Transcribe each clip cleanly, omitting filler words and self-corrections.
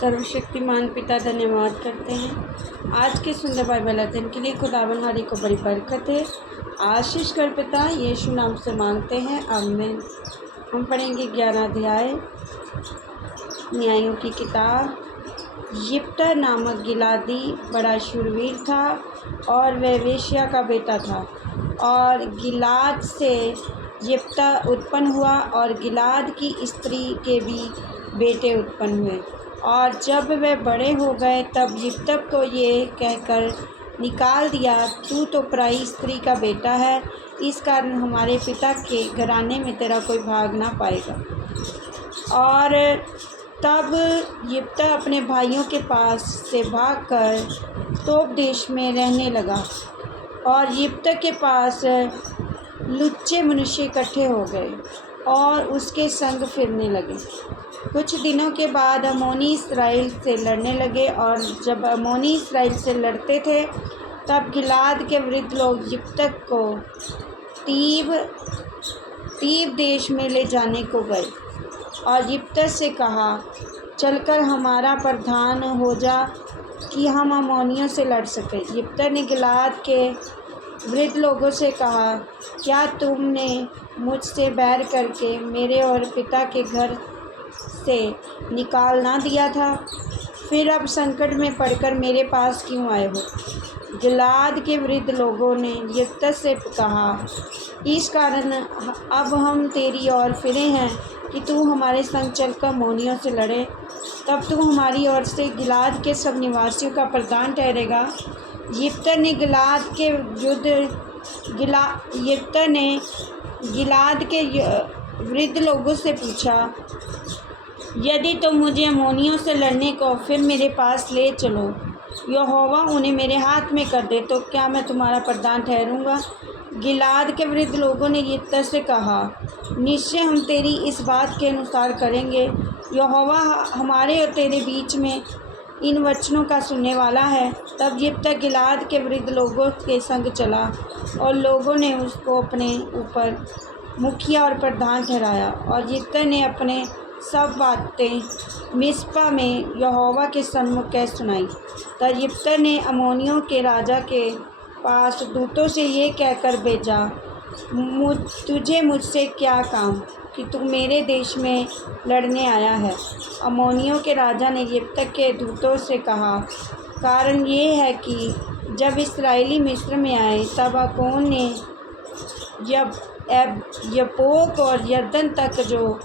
सर्वशक्तिमान पिता धन्यवाद करते हैं आज के सुंदर बाइबल अध्ययन के लिए। खुदावन हरी को बड़ी बरकत है। आशीष कर पिता यीशु नाम से मांगते हैं, आमीन। हम पढ़ेंगे 11 अध्याय न्यायों की किताब। यिप्तह नामक गिलादी बड़ा शूरवीर था और वह वेश्या का बेटा था। और गिलाद से यिप्तह उत्पन्न हुआ और गिलाद की स्त्री के भी बेटे उत्पन्न हुए। और जब वे बड़े हो गए तब यिप्तह को ये कहकर निकाल दिया, तू तो पराई स्त्री का बेटा है, इस कारण हमारे पिता के घराने में तेरा कोई भाग ना पाएगा। और तब यिप्तह अपने भाइयों के पास से भागकर तोब देश में रहने लगा। और यिप्तह के पास लुच्चे मनुष्य इकट्ठे हो गए और उसके संग फिरने लगे। कुछ दिनों के बाद अम्मोनी इस्राएल से लड़ने लगे। और जब अम्मोनी इस्राएल से लड़ते थे तब गिलाद के वृद्ध लोग यिप्तह को तीब देश में ले जाने को गए और यिप्तह से कहा, चलकर हमारा प्रधान हो जा कि हम अम्मोनियों से लड़ सकें। यिप्तह ने गिलाद के वृद्ध लोगों से कहा, क्या तुमने मुझसे बैर करके मेरे और पिता के घर से निकाल ना दिया था? फिर अब संकट में पड़कर मेरे पास क्यों आए हो? गिलाद के वृद्ध लोगों ने यिप्तह से कहा, इस कारण अब हम तेरी ओर फिरे हैं कि तू हमारे संग चलकर अम्मोनियों से लड़े। तब तू हमारी ओर से गिलाद के सब निवासियों का प्रधान ठहरेगा। यिप्तह ने गिलाद के वृद्ध लोगों से पूछा, यदि तुम मुझे अम्मोनियों से लड़ने को फिर मेरे पास ले चलो, यहोवा उन्हें मेरे हाथ में कर दे, तो क्या मैं तुम्हारा प्रधान ठहरूँगा? गिलाद के वृद्ध लोगों ने यिप्तह से कहा, निश्चय हम तेरी इस बात के अनुसार करेंगे। यहोवा हमारे और तेरे बीच में इन वचनों का सुनने वाला है। तब यिप्तह गिलाद के वृद्ध लोगों के संग चला और लोगों ने उसको अपने ऊपर मुखिया और प्रधान ठहराया। और यिप्तह ने अपने सब बातें मिस्पा में यहोवा के सम्मुख कह सुनाई। तब यिप्तह ने अम्मोनियों के राजा के पास दूतों से ये कहकर भेजा, तुझे मुझसे क्या काम कि तू मेरे देश में लड़ने आया है? अम्मोनियों के राजा ने यिप्तह के दूतों से कहा, कारण ये है कि जब इस्राएली मिस्र में आए तब अकोन ने यब्बोक और यरदन तक जो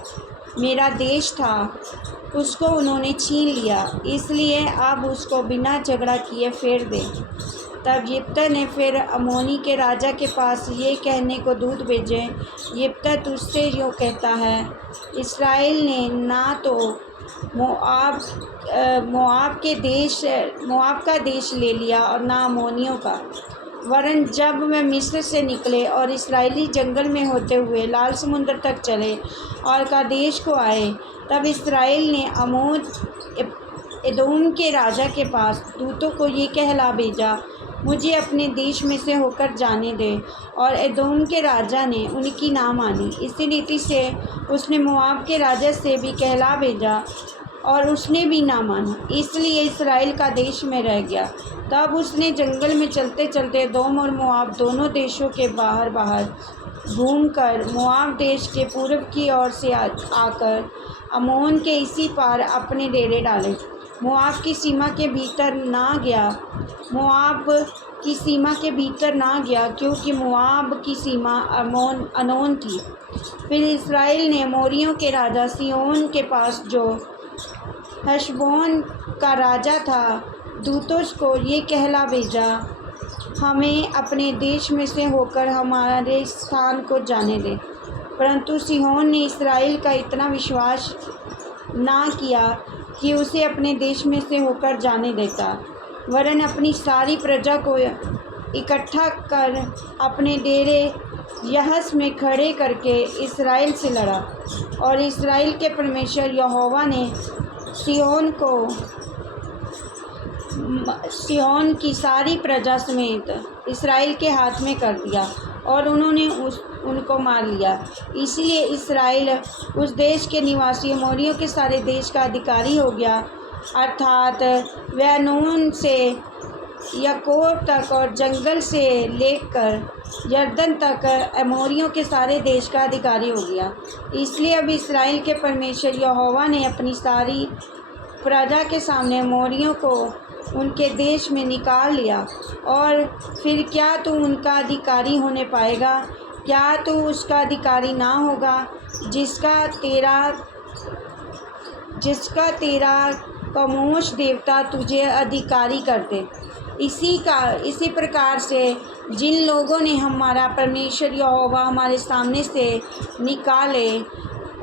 मेरा देश था उसको उन्होंने छीन लिया, इसलिए अब उसको बिना झगड़ा किए फेर दे। तब यिप्तह ने फिर अम्मोनी के राजा के पास ये कहने को दूत भेजे, यिप्तह तुझसे यूँ कहता है, इसराइल ने ना तो मोआब का देश ले लिया और ना अम्मोनियों का, वरन जब वे मिस्र से निकले और इस्राएली जंगल में होते हुए लाल समुद्र तक चले और कादेश को आए, तब इस्राएल ने एदोम के राजा के पास दूतों को ये कहला भेजा, मुझे अपने देश में से होकर जाने दे। और एदोम के राजा ने उनकी ना मानी। इसी रीति से उसने मोआब के राजा से भी कहला भेजा और उसने भी ना माना, इसलिए इस्राएल का देश में रह गया। तब उसने जंगल में चलते चलते एदोम और मोआब दोनों देशों के बाहर घूमकर मोआब देश के पूर्व की ओर से आकर अम्मोन के इसी पार अपने डेरे डाले। मोआब की सीमा के भीतर ना गया क्योंकि मोआब की सीमा अनोन थी। फिर इस्राएल ने अमोरियों के राजा सिहोन के पास, जो हेशबोन का राजा था, दूतों को ये कहला भेजा, हमें अपने देश में से होकर हमारे स्थान को जाने दे। परंतु सिहोन ने इस्राएल का इतना विश्वास ना किया कि उसे अपने देश में से होकर जाने देता, वरन अपनी सारी प्रजा को इकट्ठा कर अपने डेरे यहस में खड़े करके इस्राएल से लड़ा। और इस्राएल के परमेश्वर यहोवा ने सिहोन की सारी प्रजा समेत इस्राएल के हाथ में कर दिया और उन्होंने उनको मार लिया। इसलिए इस्राएल उस देश के निवासी अमोरियों के सारे देश का अधिकारी हो गया अर्थात वह नून से याकूब तक और जंगल से लेकर यरदन तक अमोरियों के सारे देश का अधिकारी हो गया। इसलिए अब इस्राएल के परमेश्वर यहोवा ने अपनी सारी प्रजा के सामने अमोरियों को उनके देश में निकाल लिया। और फिर क्या तू उनका अधिकारी होने पाएगा? क्या तू उसका अधिकारी ना होगा जिसका तेरा कमोश देवता तुझे अधिकारी कर दे? इसी प्रकार से जिन लोगों ने हमारा परमेश्वर यहोवा हमारे सामने से निकाले,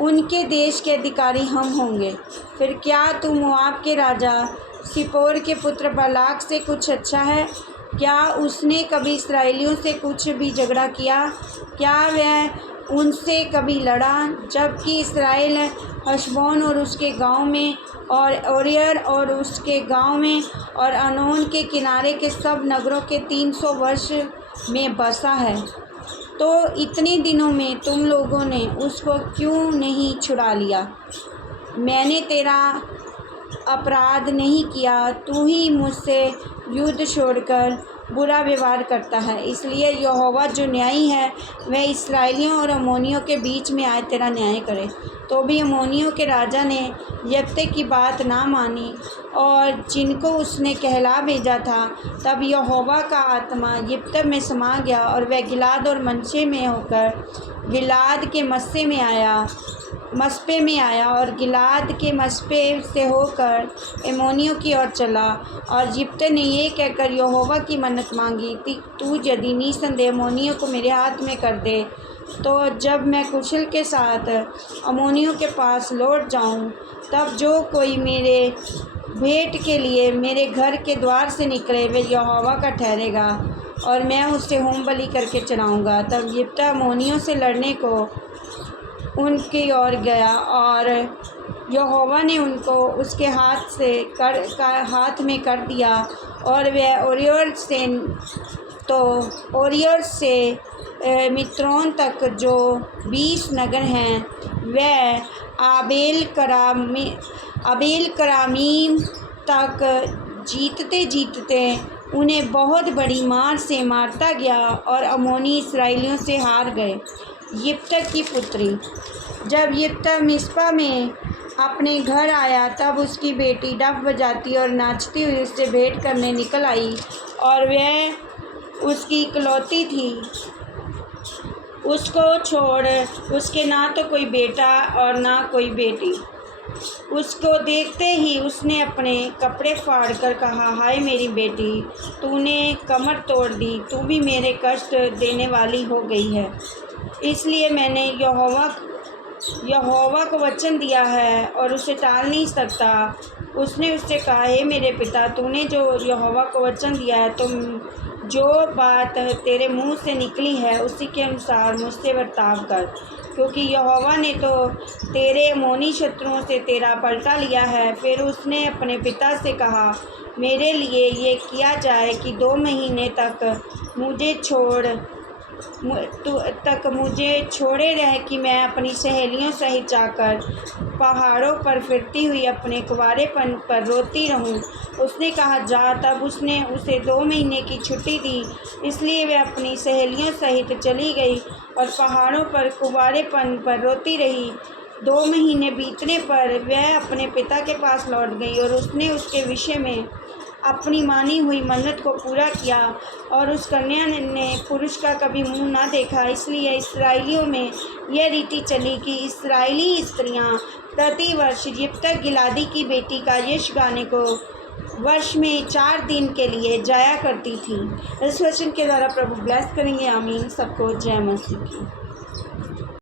उनके देश के अधिकारी हम होंगे। फिर क्या तू मोआब के राजा सिपोर के पुत्र बालाक से कुछ अच्छा है? क्या उसने कभी इस्राएलियों से कुछ भी झगड़ा किया? क्या वह उनसे कभी लड़ा? जबकि इस्राएल हशबोन और उसके गांव में और ओरियर और उसके गांव में और अनोन के किनारे के सब नगरों के 300 वर्ष में बसा है। तो इतने दिनों में तुम लोगों ने उसको क्यों नहीं छुड़ा लिया? मैंने तेरा अपराध नहीं किया, तू ही मुझसे युद्ध छोड़कर बुरा व्यवहार करता है। इसलिए यहोवा जो न्यायी है वह इस्राएलियों और अम्मोनियों के बीच में आए तेरा न्याय करे। तो भी अम्मोनियों के राजा ने यफ्ते की बात ना मानी और जिनको उसने कहला भेजा था। तब यहोवा का आत्मा यफ्ते में समा गया और वह गिलाद और मनश्शे में होकर गिलाद के मस्पे में आया और गिलाद के मस्पे से होकर अम्मोनियों की ओर चला। और यफ्ते ने ये कहकर यहोवा की मन्नत मांगी, तू यदि निसंदेह अम्मोनियों को मेरे हाथ में कर दे, तो जब मैं कुशल के साथ अम्मोनियों के पास लौट जाऊं, तब जो कोई मेरे भेंट के लिए मेरे घर के द्वार से निकले वे यहोवा का ठहरेगा और मैं उसे होम बलि करके चढ़ाऊँगा। तब यफ्ता अम्मोनियों से लड़ने को उनकी ओर गया और यहोवा ने उनको उसके हाथ में कर दिया। और वह ओरियर से मित्रोन तक जो 20 नगर हैं, वह आबेल करामीम तक जीतते उन्हें बहुत बड़ी मार से मारता गया और अम्मोनी इस्राएलियों से हार गए। यफ्ता की पुत्री। जब यफ्ता मिस्पा में अपने घर आया, तब उसकी बेटी डफ बजाती और नाचती हुई उससे भेंट करने निकल आई और वह उसकी इकलौती थी। उसको छोड़ उसके ना तो कोई बेटा और ना कोई बेटी। उसको देखते ही उसने अपने कपड़े फाड़ कर कहा, हाय मेरी बेटी, तूने कमर तोड़ दी, तू भी मेरे कष्ट देने वाली हो गई है। इसलिए मैंने यहोवा को वचन दिया है और उसे टाल नहीं सकता। उसने उससे कहा, हे मेरे पिता, तूने जो यहोवा को वचन दिया है, तुम जो बात तेरे मुंह से निकली है उसी के अनुसार मुझसे बर्ताव कर, क्योंकि यहोवा ने तो तेरे अम्मोनी शत्रुओं से तेरा पलटा लिया है। फिर उसने अपने पिता से कहा, मेरे लिए ये किया जाए कि 2 महीने तक मुझे छोड़े रह कि मैं अपनी सहेलियों सहित जाकर पहाड़ों पर फिरती हुई अपने कुंवारेपन पर रोती रहूं। उसने कहा, जा। तब उसने उसे 2 महीने की छुट्टी दी। इसलिए वह अपनी सहेलियों सहित चली गई और पहाड़ों पर कुंवारेपन पर रोती रही। 2 महीने बीतने पर वह अपने पिता के पास लौट गई और उसने उसके विषय में अपनी मानी हुई मन्नत को पूरा किया और उस कन्या ने पुरुष का कभी मुंह ना देखा। इसलिए इस्राएलियों में यह रीति चली कि इस्राएली स्त्रियां प्रतिवर्ष यफ्ता गिलादी की बेटी का यश गाने को वर्ष में 4 दिन के लिए जाया करती थी। इस वचन के द्वारा प्रभु ब्लेस करेंगे। आमीन। सबको जय मसीह की।